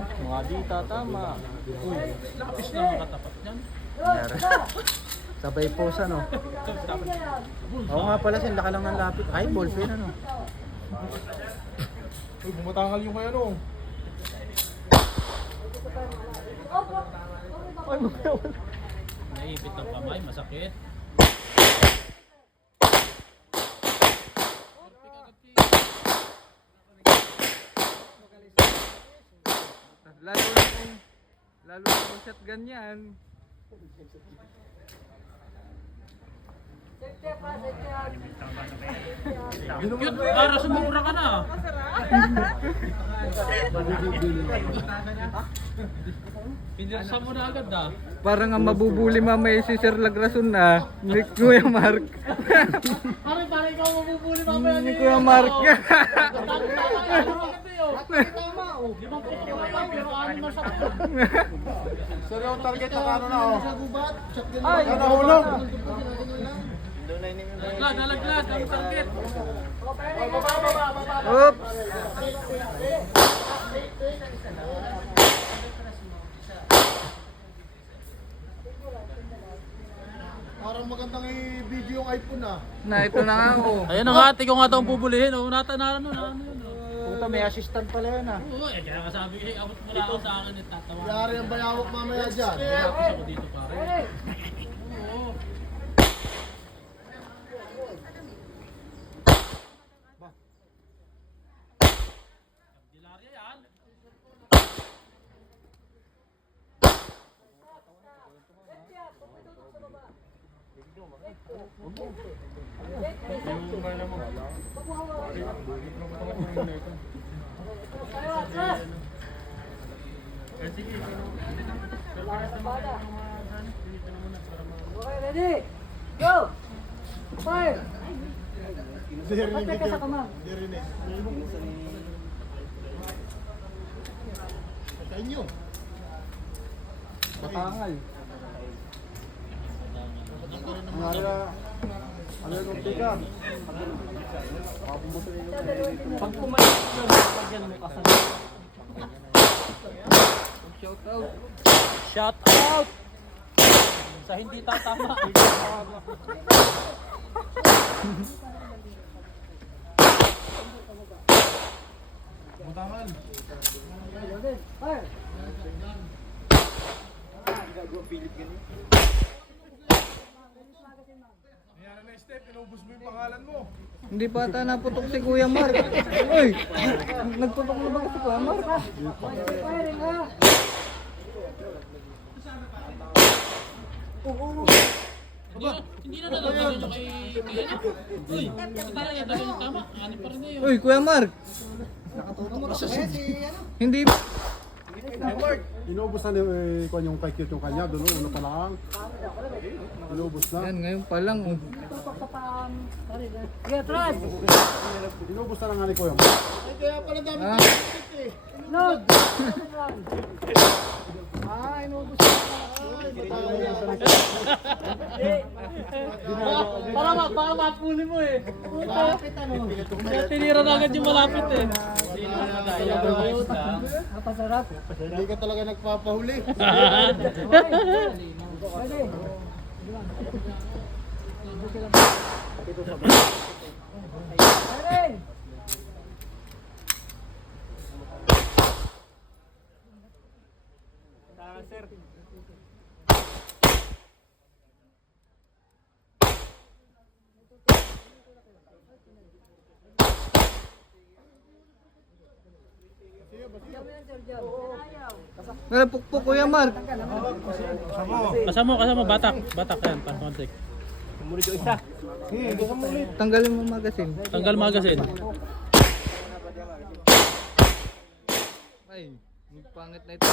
Mga dita, tama. Uy, lapis na makatapat niyan. Nangyari. Sabay post ano. Oo nga pala, sin laka lang ng lapit. Ay, ballpen ano. Uy, bumatangal yung kaya no. Ay, magkawal. Naipit ang kamay, masakit. Lalo na kung shot ganyan. Cute, para sumura ka na. Pinirsa mo na agad ah. Parang ang mabubuli mamaya si Sir Lagrason na. Ni Kuya Mark. Pare, ikaw mabubuli mamaya Ni Kuya Mark. Sir, yung target na ano na oh. Ay, Yan nahulog. Nalaglag, ang target. Oops. Parang magandang i-video yung iPhone ah. Na ito na nga oh. Ayan na nga, ikaw nga daw ang bubulihin. O, ano yun. Puta, may assistant pala yan ah. Oo, kaya kasabi ko, abot mo na ako sa akin at tatawa. Yari ang bayawak mamaya dyan. Pinapos ako dito pare. Oo. Dilarya yan. Okay, ready? Go! Fire! Dirinig Patay ka sa kamang. Dirinig. Patayin nyo. Matangal. Ano yung tika? Pag kumain ka, pagyan mo kasama. Shout out. Shout out! Sa hindi tatama. Butangal. Fire! Ayan na step, inubos mo yung pangalan mo. Hindi pa ata naputok si Kuya Mark. Uy! Nagputok na ba si Kuya Mark? Firing ha! Hindi na nalagyan nyo kay ano. Uy, hindi na nalagyan yung tama. Ano pa rin na yun. Uy, Kuya Mark! Hindi Inubos na ni kung yung kay cute yung kanya, doon una pa lang. Inubos na. yan, ngayon pa lang oh. Tutok sa pang... Sorry, sige, try! Inubos na lang nga ni Kuya. Ah, Load! Inubos na. Para mapuli mo eh. Kaya tinira na agad yung malapit eh. Napasarap. Hindi ka talaga nagpapahuli. Ready? Ready? nalapukpok Kuya Mark. Kasama, batak yan, pankontek. Tanggalin mo magazine. Tanggal magasin. Ay, pangit na ito.